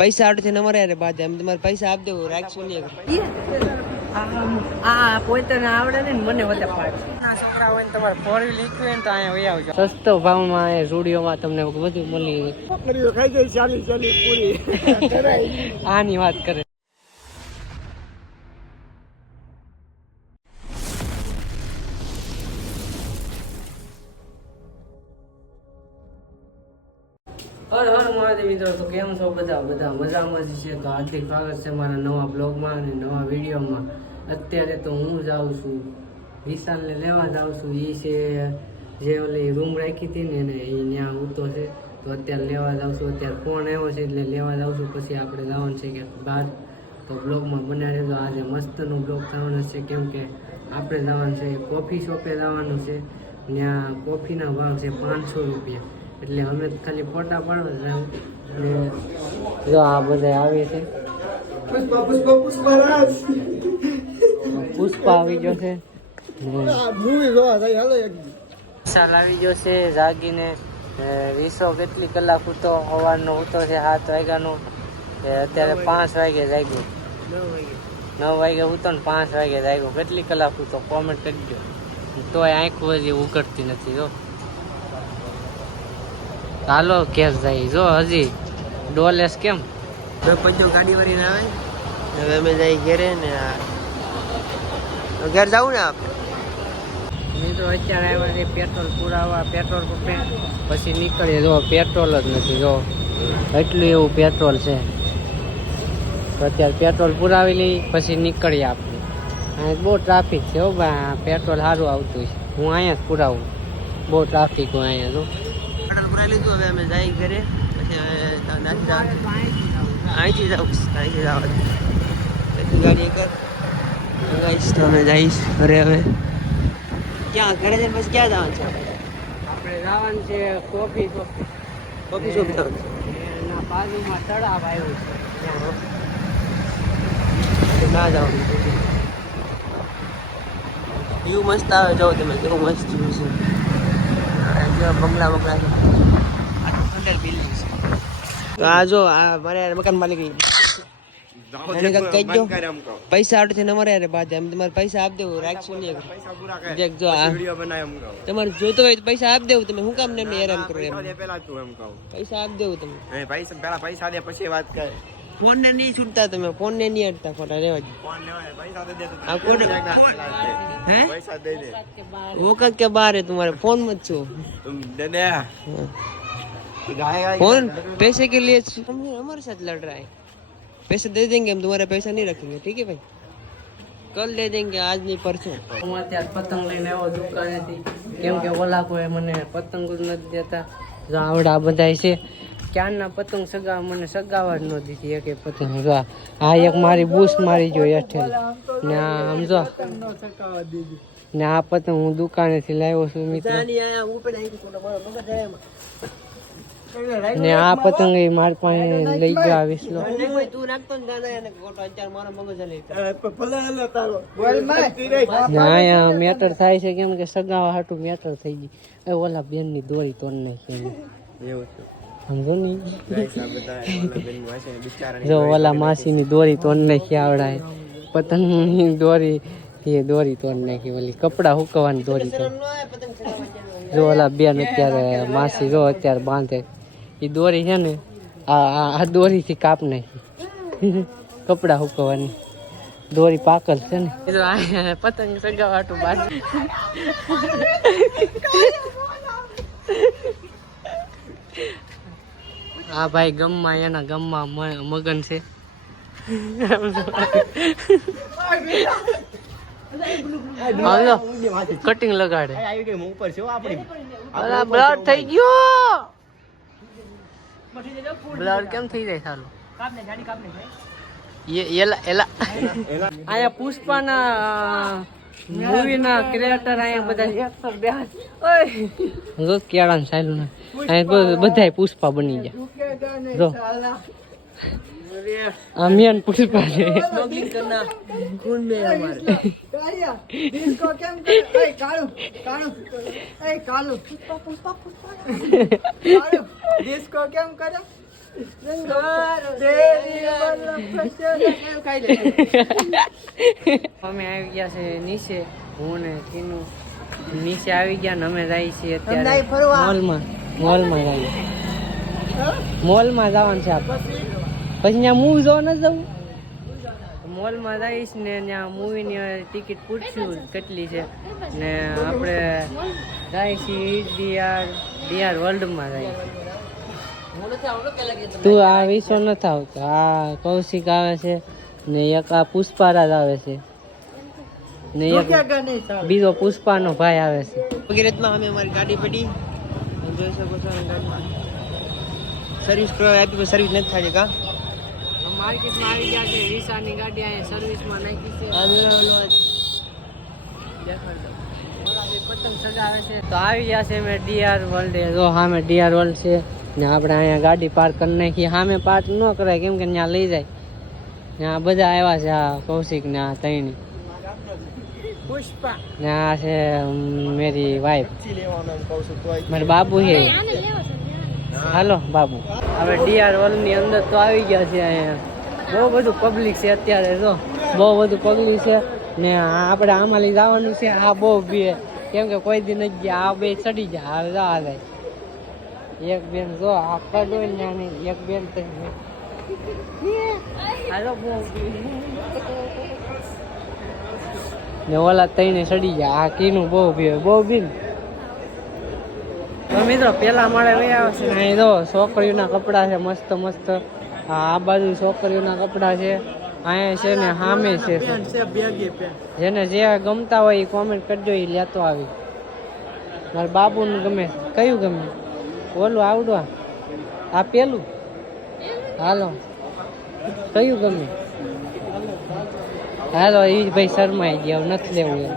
પૈસા આડથી ન મળે રે બાદ એમ તમારે પૈસા આપ દેવું રાખશું નહીં આ પોતાને આવડે ને મને વધારે પાડે છોકરા હોય ને તમારે 4 વ્હીલ ઈક્વે ને તો અહીંયા વહી આવજો સસ્તો ભાવમાં એ સ્ટુડિયોમાં તમને બધું મળી ખાઈ જાય ચાલી ચાલી પૂરી આની વાત કરે હર હર મહાદેવ મિત્રો. તો કેમ છો બધા મજામાં જ છે. તો હાર્દિક સ્વાગત છે મારા નવા બ્લોગમાં અને નવા વિડીયોમાં. અત્યારે તો હું જાઉં છું વિશાલને લેવા જાઉં છું. એ છે જે ઓલી રૂમ રાખી હતી ને એ ત્યાં ઉતો છે. તો અત્યારે લેવા જાઉં છું. અત્યારે ફોન આવ્યો છે એટલે લેવા જાઉં છું. પછી આપણે જવાનું છે કે બહાર. તો બ્લોગમાં બનાવી રહેજો. આજે મસ્તનું બ્લોગ થવાનું છે કેમ કે આપણે જવાનું છે કોફી શોપે જવાનું છે. ત્યાં કોફીના ભાવ છે 500 રૂપિયા. એટલે અમે ખાલી ફોટા પાડવા ને જો આ બધા આવે છે. પુષ્પા આવી ગયો છે. વિશાલ આવી ગયો છે જાગીને. વિસો કેટલી કલાક ઉતો સવારનો ઉતો છે 7 વાગ્યાનો. અત્યારે 5 વાગે જાગ્યો. 9 વાગે ઉતો ને 5 વાગે જાગ્યો. કેટલી કલાક ઉતો કોમેન્ટ કરી દો. તોય આંખો હજી ઉઘડતી નથી. જો ચાલો કેસ જાય. જો હજી ડોલેસ કેમ પંજો ગાડી વાળીને આવે. હવે અમે જઈ ઘેરે ને ઘેર જવું ને આપણે મિત્રો. અત્યારે આવ્યા છે પેટ્રોલ પુરાવા. પેટ્રોલ પંપે પછી નીકળીએ. જો પેટ્રોલ જ નથી. જો એટલું એવું પેટ્રોલ છે. તો અત્યારે પેટ્રોલ પુરાવી લઈ પછી નીકળીએ આપણે. અહીંયા બહુ ટ્રાફિક છે. હો ભાઈ પેટ્રોલ સારું આવતું છે. હું અહીંયા જ પુરાવું. બહુ ટ્રાફિક હોય અહીંયા. જો પુરાઈ લીધું. હવે અમે જઈ ઘરે. પછી અહીંથી જવું ગાડી કર ગાઈશ. તો અમે જઈશ ઘરે. હવે ક્યાં ઘરે જઈને પછી ક્યાં જવાનું છે આપણે જવાનું છે કોફી શોપ. કોફી શોપ જવાનું છે. એના બાજુમાં તળાવ આવ્યું છે ત્યાં ના જવાનું. વ્યૂ મસ્ત આવે. જાઓ તમે કેવું મસ્ત વ્યૂ છે. બંગલા બિલ્ડિંગ છે. તો આ જો આ મારે મકાન માલિક કહી દો પૈસા આડથી ન મળે રે બાદ એમ તમારે પૈસા આપ દેવું રાખશું નહીં. દેખજો આ તમારે જોતો હોય તો પૈસા આપ દેવું. તમે શું કામ ને હેરાન કરો એમ. પૈસા આપ દેવું તમે. પૈસા દે પછી વાત કર. ફોન ને નહીં છૂટતા તમે. ફોન ને નહીં અડતા ખોટા રેવા દો. वक़्त के बाहर है तुम्हारे फोन मत छो. तुम दे दे. फोन पैसे के लिए हमारे साथ लड़ रहा है. पैसे दे देंगे हम. तुम्हारे पैसा नहीं रखेंगे. ठीक है भाई. कल दे देंगे. आज नहीं परसों. હું અત્યારે પતંગ લઈને આવ્યો દુકાનેથી. કેમ કે ઓલા કોઈ મને પતંગ જ નથી દેતા. જો આવડા બધા છે ક્યારના પતંગ મને સગાવા જ ન દીધી. એક પતંગ જો આ એક મારી બૂસ મારી ગયો હેઠળ ને આ સમજો ને આ પતંગ હું દુકાનેથી લાવ્યો છું મિત્ર. ને આ પતંગ એ મારી પાસે લઈ ગયો આવીશ. અહીંયા મેટર થાય છે કેમ કે સગાવા હાટું મેટર થઈ ગઈ. ઓલા બેન ની દોરી તોડ નાખી. સમજો નહીં. જો ઓલા માસી ની દોરી તોડ નાખી. આવડાય પતંગ ની દોરી દોરી તોડ નાખી. ઓલી કપડા હુકવાની દોરી તોડ. જો ઓલા બેન અત્યારે માસી જો અત્યારે બાંધે એ દોરી છે ને આ દોરી થી કાપ નાખી. કપડા હુકવાની દોરી પાકલ છે ને. પતંગ સગાવાટું બાદ આ ભાઈ ગમમાં એના ગમમાં મગન છે. કટિંગ લગાડે. બ્લડ થઈ ગયો. બ્લડ કેમ થઈ જાય સારું. અહીંયા પુષ્પાના મૂવીના ક્રિએટર અહીંયા બધા કેળા સાયલું અહીંયા બધા પુષ્પા બની ગયા. જો આ મેન પુષ્પા છે. અમે આવી ગયા છે નીચે, હું ને ટીનું નીચે આવી ગયા ને અમે જઈએ છીએ અત્યારે મોલમાં જઈએ. મોલમાં જવાનું છે આપણે. પછી ત્યાં મૂવી જોવા ન જવું? મોલમાં જઈશ ને ત્યાં મૂવીની ટિકિટ પૂછ્યું કેટલી છે ને આપણે જઈએ ડીઆર વર્લ્ડમાં જઈએ. તું આ વિશ્વ નથી આવતો. આ કૌશિક આવે છે ને એક આ પુષ્પારાજ આવે છે ને એક બીજો પુષ્પાનો ભાઈ આવે છે. વગેરેમાં અમે અમારી ગાડી પડી જોઈ શકો છો. સર્વિસ કરવા આપી પણ સર્વિસ નથી થાય કા. માર્કેટમાં આવી ગયા છે. વિશાની ગાડી અહીંયા સર્વિસમાં નાખી છે. પતંગ સગાવે છે તો આવી ગયા છે અમે ડીઆર વર્લ્ડ. જો સામે ડીઆર વર્લ્ડ છે ને આપણે અહીંયા ગાડી પાર્ક કરી નાખી. સામે પાર્ક ન કરાય કેમ કે ત્યાં લઈ જાય. ત્યાં બધા આવ્યા છે. આ કૌશિક ને આ તૈણી ને આ છે મેરી વાઈફ, મારા બાબુ છે. હાલો બાબુ. હવે ડીઆર વર્લ્ડ ની અંદર તો આવી ગયા છે. અહીંયા બહુ બધું પબ્લિક છે અત્યારે. જો બહુ બધું પબ્લિક છે ને આપણે આમાં લઈ જવાનું છે. આ બહુ ભીડ કેમ કે કોઈ દી નથી ગયા. આ બે ચડી જાય. હવે જા જાય એક બેન. જો આ કડ હોય ને એક બેન ને ઓલા તઈને ચડી જાય. આ કીનું બહુ ભીડ, બહુ ભીડ. તો મિત્રો પેલા માળે વયા છે ને અહીં જો છોકરીઓના કપડા છે મસ્ત મસ્ત. આ બાજુ છોકરીઓના કપડા છે. અહીંયા છે ને સામે છે. જેને જે ગમતા હોય એ કોમેન્ટ કરજો, એ લેતો આવી. મારા બાબુનું ગમે. કયું ગમે? ઓલું આવડવા? આ પેલું? હાલો કયું ગમે? હાલો એ ભાઈ શરમાઈ ગયા. નથી લેવું એમ.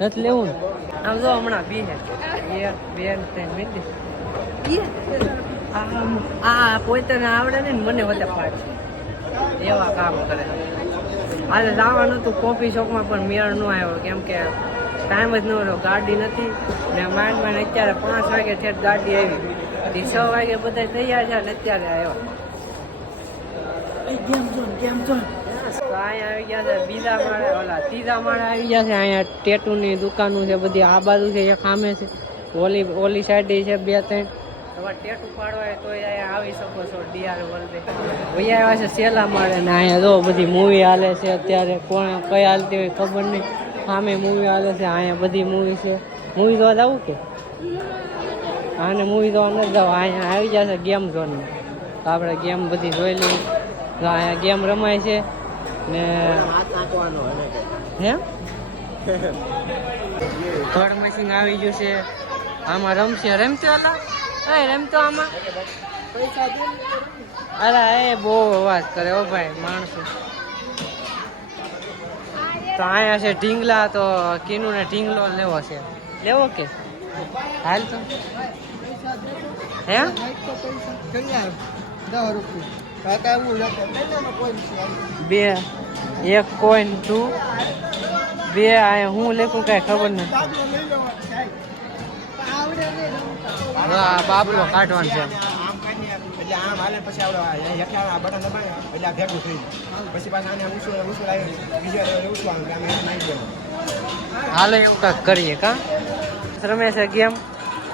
નથી લેવું ને. આમ જો હમણાં બી છે એક બેન આ પોતાને આવડે ને મને વધારે પાડ છે એવા કામ કરે. આજે જવાનું હતું કોફી શોપમાં પણ મેળ ન આવ્યો કેમ કે ટાઈમ જ ન રહ્યો. ગાડી નથી ને માંડ અત્યારે 5 વાગે છે ગાડી આવી. 6 વાગે બધા તૈયાર છે ને અત્યારે આવ્યો. તો અહીંયા આવી ગયા છે બીજા માળે, ઓલા ત્રીજા માળે આવી ગયા છે. અહીંયા ટેટુની દુકાનો છે બધી. આ બાજુ છે એક સામે છે. ઓલી સાઈડ છે 2-3. તમારે ટેટુ પાડવા હોય તો અહીંયા આવી શકો છો. ડીઆર વર્લ્ડ ભૈયા આવ્યા છે સેલા માળે ને અહીંયા જો બધી મૂવી હાલે છે અત્યારે. કોણ કઈ હાલતી હોય ખબર નહીં. સામે મૂવી હાલે છે. અહીંયા બધી મૂવી છે. મૂવી જોવા જવું કે આને મૂવી જોવા નથી જવું. અહીંયા આવી જશે ગેમ ઝોનમાં તો આપણે ગેમ બધી જોઈ લઈએ. તો અહીંયા ગેમ રમાય છે ને હે થર્ડ મશીન આવી ગયું છે. આમાં રમશે. રમતો અલા રમતો આમાં અરે એ બહુ અવાજ કરે ઓ ભાઈ માણસો. તો અહીંયા છે ઢીંગલા. તો કીનું ને ઢીંગલો લેવો છે. લેવો કે હાલ તો હે 2 1 કોઈન 2 2 આ હું લેખું કઈ ખબર નથી. હા બાબલો કાઢવાનું છે. હાલો એવું કાંઈક કરીએ કા. રમે છે ગેમ.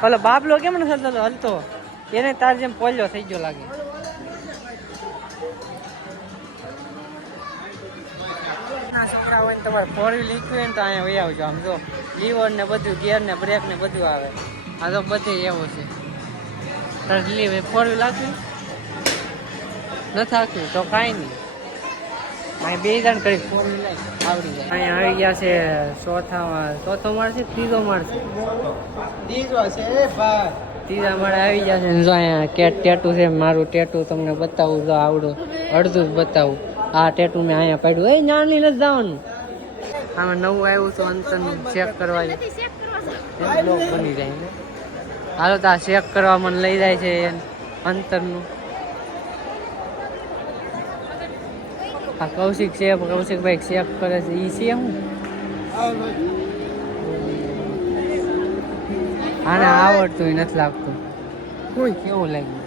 ઓલો બાબલો કેમ ને હલતો એને તાર જેમ પોલ્યો થઈ ગયો લાગે. છોકરા હોય ને તમારે 4 વ્હીલ લીધું હોય ને તો અહીંયા વહી આવજો. આમ જો લીવર ને બધું ગેર ને બ્રેક ને બધું આવે. આ તો બધું એવું છે. 4 વ્હીલ આખી નથી આખી તો કાંઈ નહીં. અહીં 2 જણ કરી 4 વ્હીલ આવડી જાય. અહીંયા આવી ગયા છે ચોથો માળ છે ત્રીજો માળ છે. ત્રીજા માળે આવી ગયા છે. જો અહીંયા ટેટુ છે. મારું ટેટુ તમને બતાવું. જો આવડું અડધું જ બતાવું. આ ટેટુ મેં અહીંયા પાડ્યું. એ નાની નથી જવાનું. આમાં નવું આવ્યું તો અંતરનું ચેક કરવા બની જાય ને. હાલો તો આ ચેક કરવા મને લઈ જાય છે અંતરનું. આ કૌશિક છે. કૌશિકભાઈ ચેક કરે છે. એ છે હું આને આવડતું નથી લાગતું. કોઈ કેવું લાગ્યું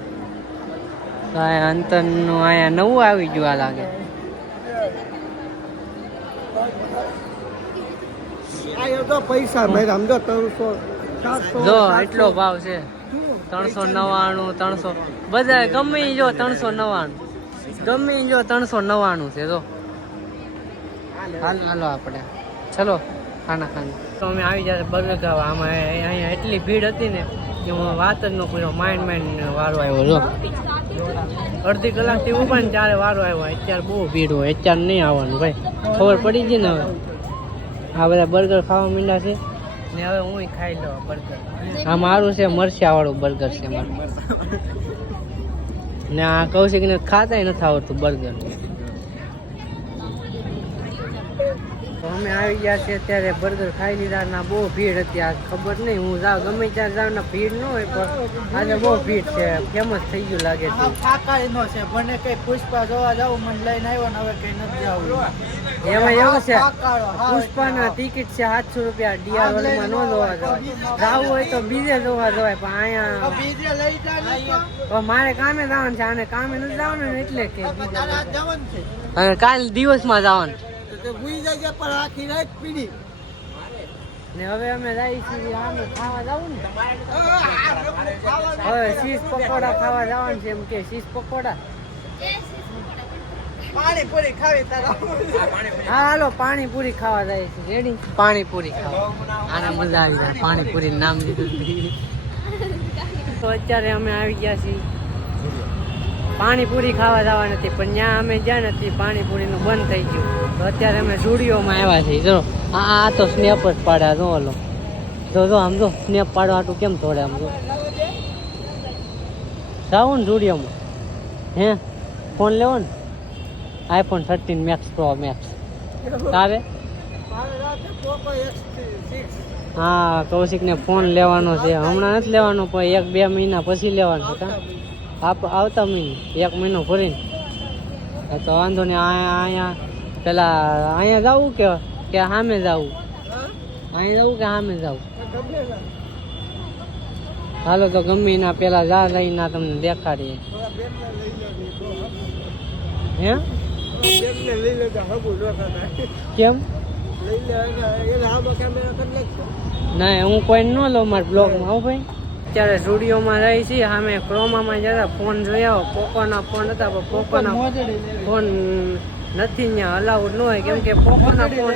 તો આ અંતરનું અહીંયા નવું આવી ગયું આ લાગે. પૈસા ભાઈ આમ તો 300 જો એટલો ભાવ છે 399 300 બધા ગમે ઈ જો 399 ગમે ઈ જો 399 છે જો. હાલો આપણે ચલો ખાના તો અમે આવી જાય બર્ગર ખાવા. આમાં અહીંયા એટલી ભીડ હતી ને કે હું વાત જ ન કર્યો. માઇન્ડ વારો આવ્યો જો. અડધી કલાકથી ઊભા ને ત્યારે વારો આવ્યો. અત્યારે બહુ ભીડ હોય, અત્યારે નહીં આવવાનું ભાઈ. ખબર પડી ગઈ ને હવે. આ બધા બર્ગર ખાવા માંડ્યા છે ને હવે હું ખાઈ લઉં બર્ગર. આ મારું છે મરચાવાળું બર્ગર છે મારું. ને આ કૌશિકને ખાતા નથી આવડતું બર્ગર. અમે આવી ગયા છે અત્યારે બર્ગર ખાઈ લીધા. ના બહુ ભીડ હતી. આ ખબર નહીં હું જાઉં ગમે ત્યાં જાઉં ને ભીડ ન હોય પણ આજે બહુ ભીડ છે. ફેમસ થઈ ગયું લાગે છે. છે મને કઈ પુષ્પા જોવા જાવ મને લઈને આવ્યો ને હવે કઈ નથી જવું. એમાં એવું છે પુષ્પાના ટિકિટ છે 700 રૂપિયા. ડીઆર હોલમાં ન જોવા જવાય. જાવું હોય તો બીજે જોવા જવાય પણ અહીંયા મારે કામે જવાનું છે. આને કામે નથી જવાનું ને એટલે કે અને કાલ દિવસમાં જવાનું ને. હવે અમે જઈએ છીએ આમે ખાવા જવું ને. હવે શીશ પકોડા ખાવા જવાનું છે. એમ કે શીશ પકોડા પાણીપુરી ખાવી હા હાલો પાણીપુરી ખાવા જાય છે. રેડી પાણીપુરી ખાવા. આને મજા આવી જાય પાણીપુરી નામ લીધું. તો અત્યારે અમે આવી ગયા છીએ પાણીપુરી ખાવા જવા નથી પણ ત્યાં અમે જ્યાં નથી પાણીપુરીનું બંધ થઈ ગયું. તો અત્યારે અમે સ્ટુડિયોમાં આવ્યા છીએ. જો આ તો સ્નેપ જ પાડ્યા. જો હલો જો આમ જો સ્નેપ પાડવા હાટું કેમ થોડે આમ જો જાવું ને સ્ટુડિયોમાં. હે ફોન લેવો ને iPhone 13 Max Pro Max આવે. હા કૌશિકને ફોન લેવાનો છે. હમણાં નથી લેવાનો પણ 1-2 મહિના પછી લેવાનો છે. આવતા મહિને 1 મહિનો ભરીને. તો વાંધો નહીં. અહીંયા પેલા અહીંયા જવું કે સામે જવું? અહીંયા જવું કે સામે જવું? હાલો તો ગમે ના પેલા જા લઈને તમને દેખાડીએ. હે કેમ ના હું કોઈ ન લઉં મારા બ્લોગમાં. આવું ભાઈ અત્યારે સ્ટુડિયોમાં રહી છીએ. સામે ક્રોમામાં જતા ફોન જોયા. પોકોના ફોન હતા પણ પોકોના ફોન નથી ત્યાં અલાઉડ ન હોય કેમ કે પોકોના ફોન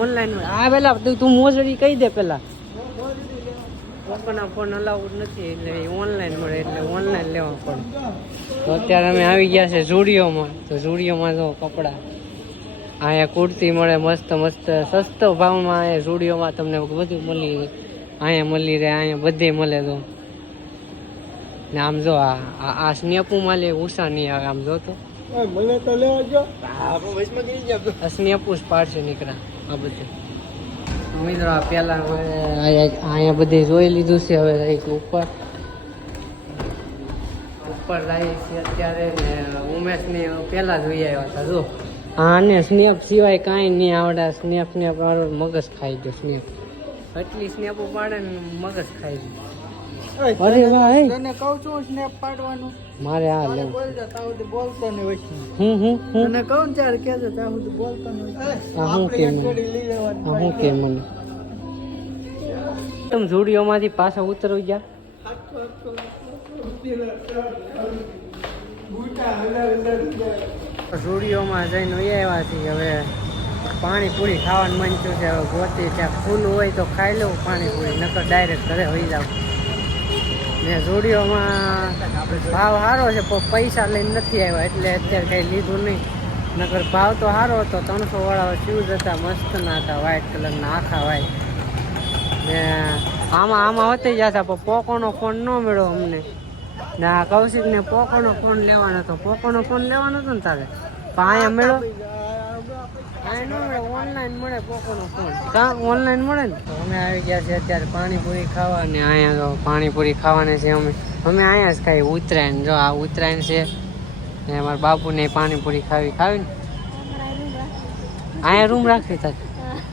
ઓનલાઈન હોય. આ પેલા તું મોજડી કહી દે પેલા. પોકોના ફોન અલાઉડ નથી એટલે ઓનલાઈન મળે એટલે ઓનલાઈન લેવા પડે. તો અત્યારે અમે આવી ગયા છે સ્ટુડિયોમાં. તો સ્ટુડિયોમાં જો કપડા અહીંયા કુર્તી મળે મસ્ત મસ્ત સસ્તો ભાવમાં. અહીંયા સ્ટુડિયોમાં તમને બધું મળી રહે. અહીંયા મળી રહે અહીંયા બધે મળે. તો ને આમ જો આ સ્નેપુમાં લે ઉષા નહીં આવે. આમ જો તો મને તો લેવા જો આ સ્નેપુ જ પાડશે નીકળ્યા આ બધું. મિત્રો પેલા અહીંયા બધે જોઈ લીધું છે. હવે એક ઉપર જાય છે અત્યારે. ને ઉમેશને પેલા જોઈ આવ્યા હતા. જો આને સ્નેપ સિવાય કાંઈ નહીં આવડે. સ્નેપ મગજ ખાઈ ગયો. સ્નેપ એટલી સ્નેપો પાડે ને મગજ ખાઈ ગયો. અરે ભાઈ તને કહું છું સ્નેપ પાડવાનું મારે આ લેવું. બોલતો ને વચ્ચે તને કહું ને ત્યારે કહેજો ત્યાં સુધી બોલતો ને હું કે મને તમે સ્ટુડિયોમાંથી પાછા ઉતરવી ગયા. સ્ટુડિયોમાં જઈને આવ્યા છીએ. હવે પાણીપુરી ખાવાનું મન થયું છે. હવે ગોતી ત્યાં ખુલ્લું હોય તો ખાઈ લઉં પાણીપુરી. નકર ડાયરેક્ટ ઘરે હોઈ જાવ. ને સ્ટુડિયોમાં ભાવ સારો છે પણ પૈસા લઈને નથી આવ્યા એટલે અત્યારે કંઈ લીધું નહીં. નકર ભાવ તો સારો હતો. 300 વાળા શૂઝ હતા મસ્તના હતા વ્હાઈટ કલરના આખા વ્હાઈટ. ને આમાં હોતી જતા પણ પોકોનો ફોન ન મળ્યો અમને. ને આ કૌશિકને પોકોનો ફોન લેવાનો હતો. પોકોનો ફોન લેવાનો હતો ને તારે પણ અહીંયા મળ્યો. અહીંયા ન મળે ઓનલાઈન મળે પોકોનો ફોન. કાં ઓનલાઈન મળે ને. અમે આવી ગયા છે અત્યારે પાણીપુરી ખાવા. ને અહીંયા પાણીપુરી ખાવાની છે. અમે અહીંયા જ ખાઈ ઉત્તરાયણ. જો આ ઉત્તરાયણ છે ને અમારા બાપુને પાણીપુરી ખાવી ને અહીંયા રૂમ રાખવી થાય.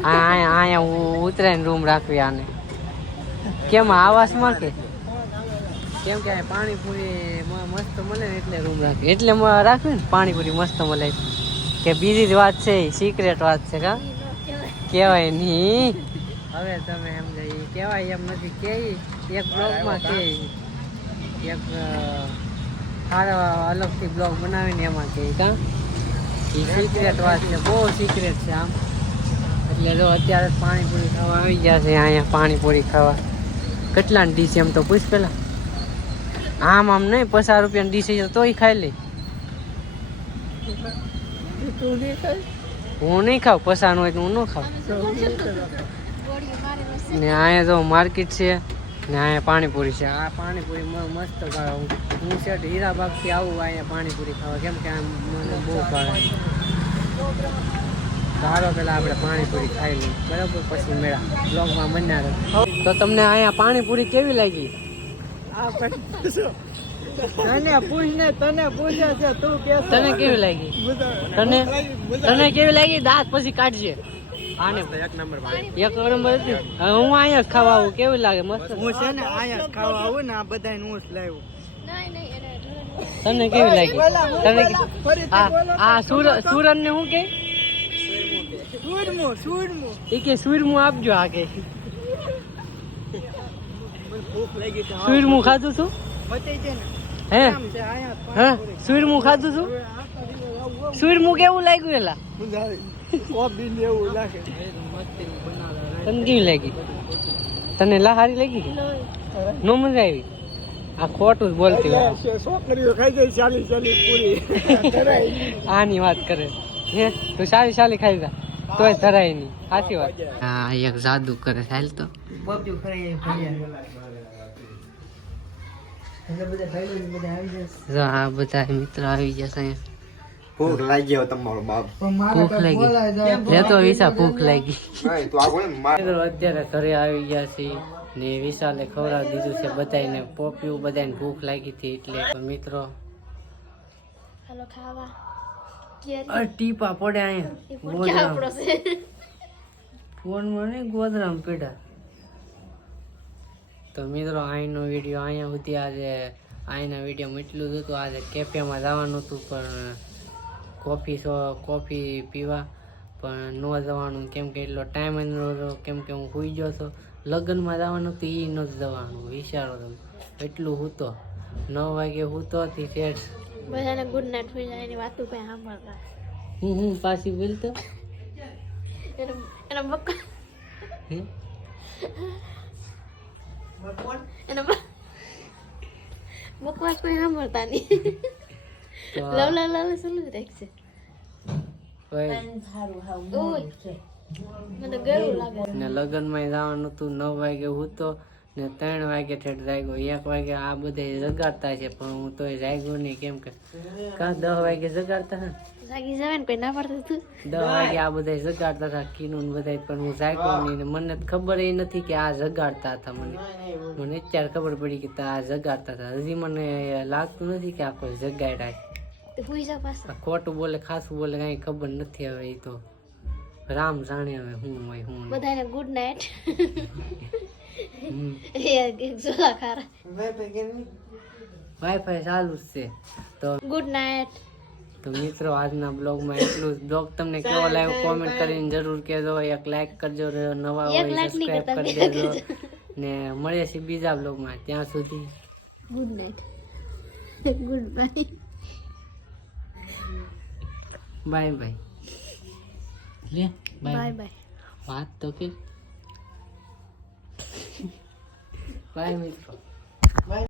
અહીંયા ઉત્તરાયણ રૂમ રાખવી. આને કેમ આવાસમાં કે કેમ કે પાણીપુરી મસ્ત મળે ને એટલે રૂમ રાખે એટલે રાખ્યું ને પાણીપુરી મસ્ત મળે કે બીજી જ વાત છે સિક્રેટ વાત છે કા કહેવાય નહીં હવે તમે એમ જઈ કહેવાય એમ નથી કે એક બ્લોગમાં કે એક સારો અલગથી બ્લોગ બનાવીને એમાં કે કા એ સિક્રેટ વાત છે બહુ સિક્રેટ છે આમ એટલે જો અત્યારે પાણીપુરી ખાવા આવી ગયા છે અહીંયા પાણીપુરી ખાવા કેટલાની ડીશ એમ તો પૂછ પેલા આમ નહીં 50 રૂપિયાની ડીશ છે તોય ખાઈ લે હું નહીં ખાઉં 50 નું હોય તો હું ન ખાઉં ને અહીંયા તો માર્કેટ છે ને અહીંયા પાણીપુરી છે આ પાણીપુરી મસ્ત ભાવે હું શેઠ હીરાબાગથી આવું અહીંયા પાણીપુરી ખાવા કેમ કે મને બહુ ભાવે સારો પેલા આપણે પાણીપુરી ખાઈ લઈએ બરાબર પછી મેળા બ્લોગમાં બન્યા તો તમને અહીંયા પાણીપુરી કેવી લાગી તને પૂછે છે તું કે તને કેવી લાગી તને કેવી લાગી દાંત પછી કાઢજે આને એક નંબર હતી હું અહીંયા જ ખાવા આવું કેવી લાગે મસ્ત હું છે ને અહીંયા ખાવા આવું ને આ બધાને હું જ લાવ્યું તને કેવી લાગી તને આ સુરન ને હું કે સુરમું આપજો આ કે સુરમું ખાધું છું હે હા સુરમું ખાધું છું સુરમું કેવું લાગ્યું એલા તને કેવી લાગી તને હારી લાગી નો મજા આવી આ ખોટું જ બોલતી આની વાત કરે હે તું સારી ખાઈ જા તોય ધરાય નહીં સાચી વાત હા એક જાદુ કરે હાલ તો હા બધા મિત્ર આવી જશે ભૂખ લાગી ગયો તમારો બાપ ભૂખ લાગી લેતો વિશા ભૂખ લાગી અત્યારે ઘરે આવી ગયા છે ને વિશાલે ખવડાવી દીધું છે બધાને પોપ્યું બધાને ભૂખ લાગી હતી એટલે મિત્રો ટીપા પડે અહીંયા ફોન માં નહીં ગોદરામાં પીડા તો મિત્રો અહીંનો વિડીયો અહીંયા સુધી આજે અહીંના વિડીયોમાં એટલું જ હતું આજે કેફેમાં જવાનું હતું પણ કોફી પીવા પણ ન જવાનું કેમ કે એટલો ટાઈમ જ ન રહ્યો કેમ કે હું સૂઈ ગયો હતો લગ્નમાં જવાનું હતું એ ન જવાનું વિચારો તમે એટલું હૂતો 9 વાગે હૂતો હતી શેઠ બધાને ગુડ નાઈટ થઈ જાય એની વાતો કઈ સાંભળતા હું પાછી બોલતો એનો બકવાસ બકવાસ કોઈ સાંભળતા નહીં લવ સલું જ રાખશે મને ગળું લાગે ને લગ્નમાં જવાનું હતું 9 વાગે હૂતો ને 3 વાગે ઠેઠ જાગ્યો 1 વાગે આ બધા જગાડતા છે પણ હું તોય જાગ્યો નહીં કેમ કે 10 વાગે જગાડતા હતા જાગી જવાય ને કોઈ ના પડતું હતું 10 વાગે આ બધા જગાડતા હતા કીનું બધા પણ હું જાગ્યો નહીં ને મને ખબર એ નથી કે આ જગાડતા હતા મને અત્યારે ખબર પડી કે આ જગાડતા હતા હજી મને લાગતું નથી કે આ કોઈ જગાડ્યા ખોટું બોલે ખાસું બોલે કઈ ખબર નથી હવે એ તો રામ જાણે હવે હું હોય હું બધાને ગુડ નાઈટ વાઈફાઈ ચાલુ જ છે તો ગુડ નાઈટ તો મિત્રો આજના બ્લોગમાં એટલું જ બ્લોગ તમને કેવો લાગ્યો કોમેન્ટ કરીને જરૂર કહેજો એક લાઈક કરજો નવા હોય સબસ્ક્રાઇબ કરી દેજો ને મળીએ છીએ બીજા બ્લોગમાં ત્યાં સુધી good night good bye bye bye લે બાય બાય વાત તો કે બાય મિત્રો બાય